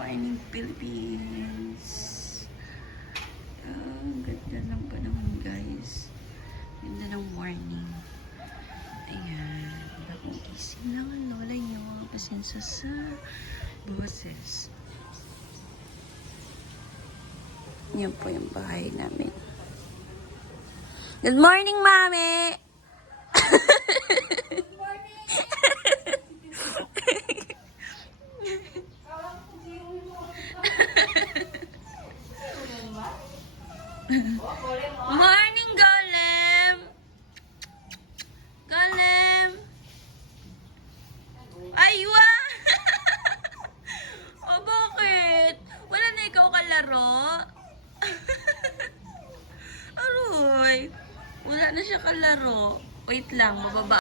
morning, Philippines. Ganda ng panahon, guys. Ganda ng morning. Ayan. Bagong gising lang ang lola nyo. Pasensya sa boses. Yan po yung bahay namin. Good morning, Mami! Morning, Golem! Golem! Aywa! O, bakit? Wala na ikaw kalaro? Aroy! Wala na siya kalaro. Wait lang, mababa.